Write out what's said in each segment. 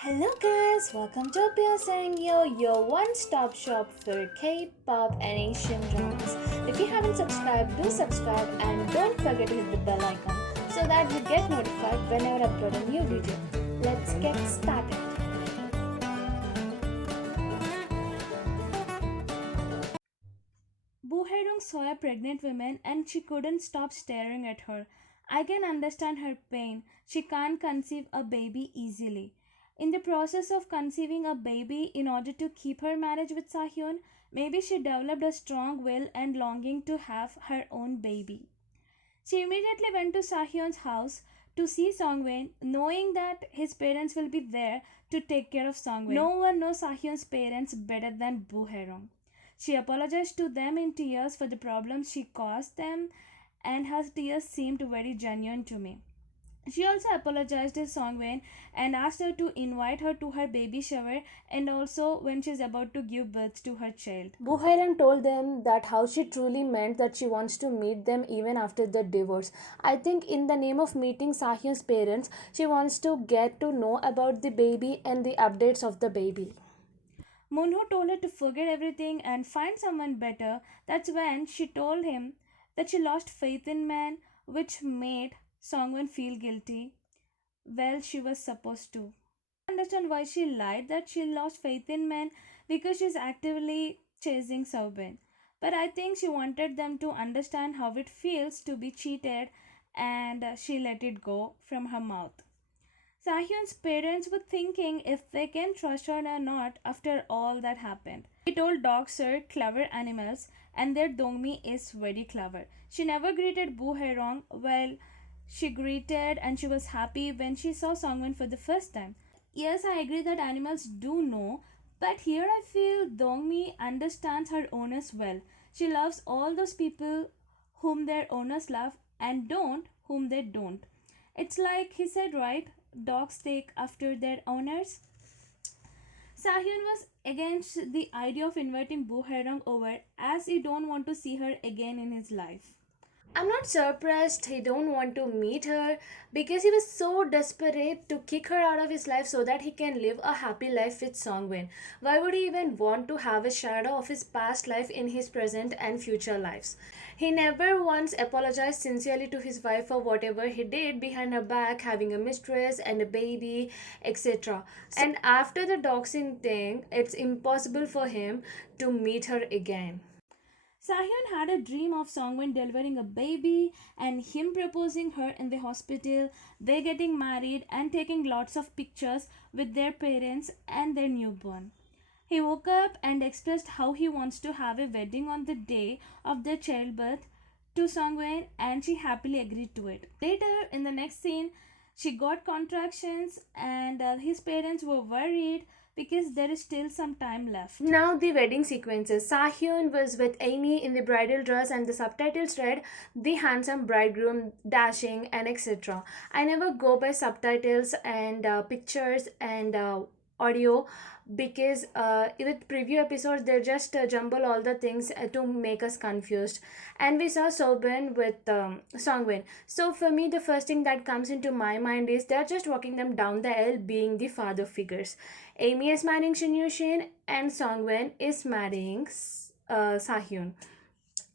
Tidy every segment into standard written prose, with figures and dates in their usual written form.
Hello guys, welcome to SAHYUN'S, your one-stop shop for K-pop and Asian dramas. If you haven't subscribed, do subscribe and don't forget to hit the bell icon so that you get notified whenever I upload a new video. Let's get started. Boo saw a pregnant woman and she couldn't stop staring at her. I can understand her pain. She can't conceive a baby easily. In the process of conceiving a baby in order to keep her marriage with SAHYUN, maybe she developed a strong will and longing to have her own baby. She immediately went to SAHYUN'S house to see Songwon, knowing that his parents will be there to take care of Songwon. No one knows SAHYUN'S parents better than Boo. She apologized to them in tears for the problems she caused them, and her tears seemed very genuine to me. She also apologized to Songwen and asked her to invite her to her baby shower and also when she's about to give birth to her child. Buhairan told them that how she truly meant that she wants to meet them even after the divorce. I think in the name of meeting Sahyun's parents, she wants to get to know about the baby and the updates of the baby. Moonho told her to forget everything and find someone better. That's when she told him that she lost faith in man, which made Songwon feel guilty. Well, she was supposed to. I understand why she lied that she lost faith in men because she's actively chasing Soubin. But I think she wanted them to understand how it feels to be cheated and she let it go from her mouth. Sahyun's parents were thinking if they can trust her or not after all that happened. He told dogs are clever animals and their Dongmi is very clever. She never greeted Boo Haerong. Well, she greeted and she was happy when she saw Songwon for the first time. Yes, I agree that animals do know, but here I feel Dongmi understands her owners well. She loves all those people whom their owners love and don't whom they don't. It's like he said, right? Dogs take after their owners. Sahyun was against the idea of inviting Boo Haerong over as he don't want to see her again in his life. I'm not surprised he don't want to meet her because he was so desperate to kick her out of his life so that he can live a happy life with Songwon. Why would he even want to have a shadow of his past life in his present and future lives? He never once apologized sincerely to his wife for whatever he did behind her back, having a mistress and a baby, etc. And after the doxing thing, it's impossible for him to meet her again. Sahyun had a dream of Songwon delivering a baby and him proposing her in the hospital, they getting married and taking lots of pictures with their parents and their newborn. He woke up and expressed how he wants to have a wedding on the day of their childbirth to Songwon and she happily agreed to it. Later in the next scene, she got contractions and his parents were worried because there is still some time left. Now the wedding sequences. Sahyun was with Amy in the bridal dress and the subtitles read the handsome bridegroom dashing and etc. I never go by subtitles and pictures and audio because with preview episodes they just jumble all the things to make us confused, and we saw Sobin with Songwin. So for me the first thing that comes into my mind is they're just walking them down the aisle being the father figures. Amy is marrying Shin Yushin and Songwin is marrying Sahyun.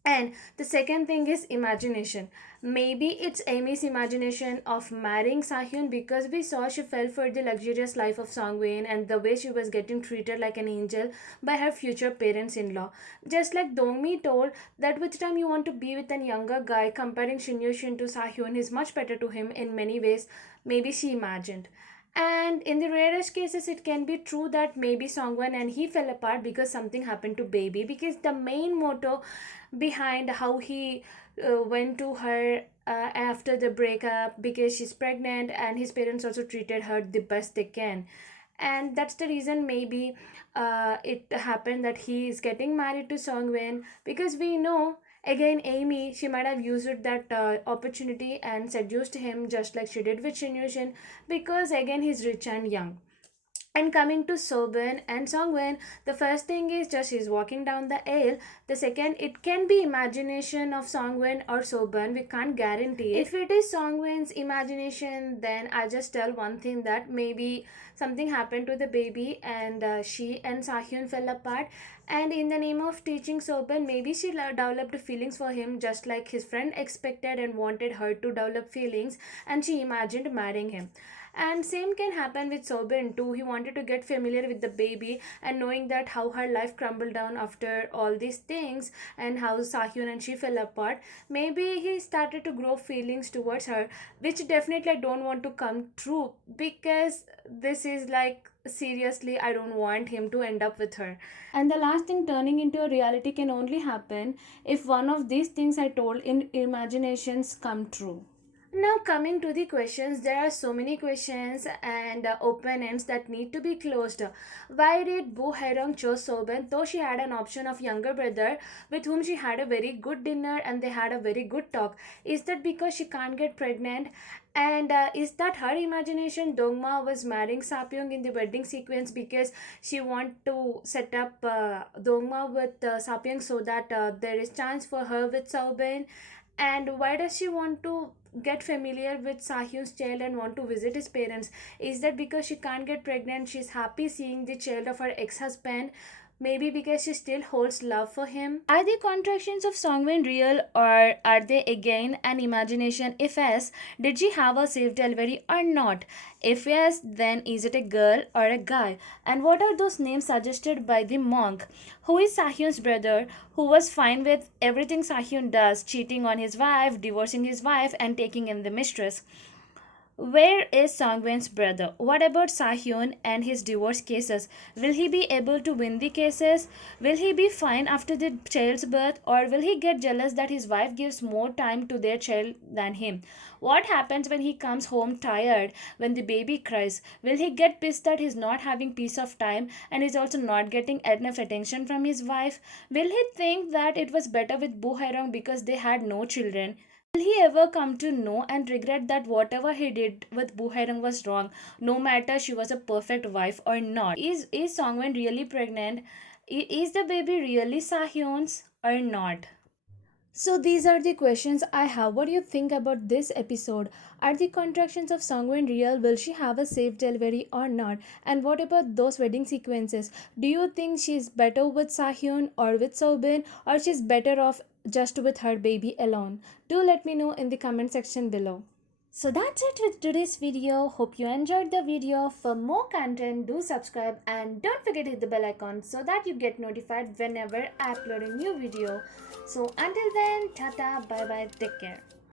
And the second thing is imagination. Maybe it's Amy's imagination of marrying Sahyun because we saw she fell for the luxurious life of Songwon and the way she was getting treated like an angel by her future parents-in-law. Just like Dongmi told that which time you want to be with a younger guy, comparing Shin Yushin to Sahyun is much better to him in many ways. Maybe she imagined. And in the rarest cases, it can be true that maybe Songwan and he fell apart because something happened to baby. Because the main motto behind how he went to her after the breakup because she's pregnant and his parents also treated her the best they can, and that's the reason maybe it happened that he is getting married to Songwen because we know again Amy she might have used that opportunity and seduced him just like she did with Shin Yushin because again he's rich and young. And coming to Sobin and Songwen, the first thing is just he's walking down the aisle. The second, it can be imagination of Songwen or Sobin. We can't guarantee it. If it is Songwen's imagination, then I just tell one thing, that maybe something happened to the baby and she and Sahyun fell apart. And in the name of teaching Sobin, maybe she developed feelings for him just like his friend expected and wanted her to develop feelings, and she imagined marrying him. And same can happen with Sobin too. He wanted to get familiar with the baby, and knowing that how her life crumbled down after all these things and how Sahyun and she fell apart, maybe he started to grow feelings towards her, which definitely I don't want to come true, because this is like, seriously, I don't want him to end up with her. And the last thing, turning into a reality, can only happen if one of these things I told in imaginations come true. Now, coming to the questions, there are so many questions and open ends that need to be closed. Why did Boo Hairong chose Soben, though she had an option of younger brother with whom she had a very good dinner and they had a very good talk? Is that because she can't get pregnant? And is that her imagination? Dongma was marrying Sapyong in the wedding sequence because she want to set up Dongma with Sapyong so that there is chance for her with Soben. And why does she want to get familiar with Sahyun's child and want to visit his parents? Is that because she can't get pregnant? She's happy seeing the child of her ex-husband. Maybe because she still holds love for him. Are the contractions of Songwen real, or are they again an imagination? If yes, did she have a safe delivery or not? If yes, then is it a girl or a guy? And what are those names suggested by the monk? Who is Sahyun's brother, who was fine with everything Sahyun does, cheating on his wife, divorcing his wife, and taking in the mistress? Where is Sangwen's brother? What about Sahyun and his divorce cases? Will he be able to win the cases? Will he be fine after the child's birth, or will he get jealous that his wife gives more time to their child than him? What happens when he comes home tired when the baby cries? Will he get pissed that he's not having peace of time and is also not getting enough attention from his wife? Will he think that it was better with Bu Hairong because they had no children? Will he ever come to know and regret that whatever he did with Bu Hairang was wrong, no matter she was a perfect wife or not? Is Songwen really pregnant? Is the baby really Sahyun's or not? So these are the questions I have. What do you think about this episode? Are the contractions of Songwen real? Will she have a safe delivery or not? And what about those wedding sequences? Do you think she's better with Sahyun or with Sobin, or she's better off just with her baby alone? Do let me know in the comment section below. So that's it with today's video. Hope you enjoyed the video. For more content, do subscribe and don't forget to hit the bell icon so that you get notified whenever I upload a new video. So until then, tata, bye bye, take care.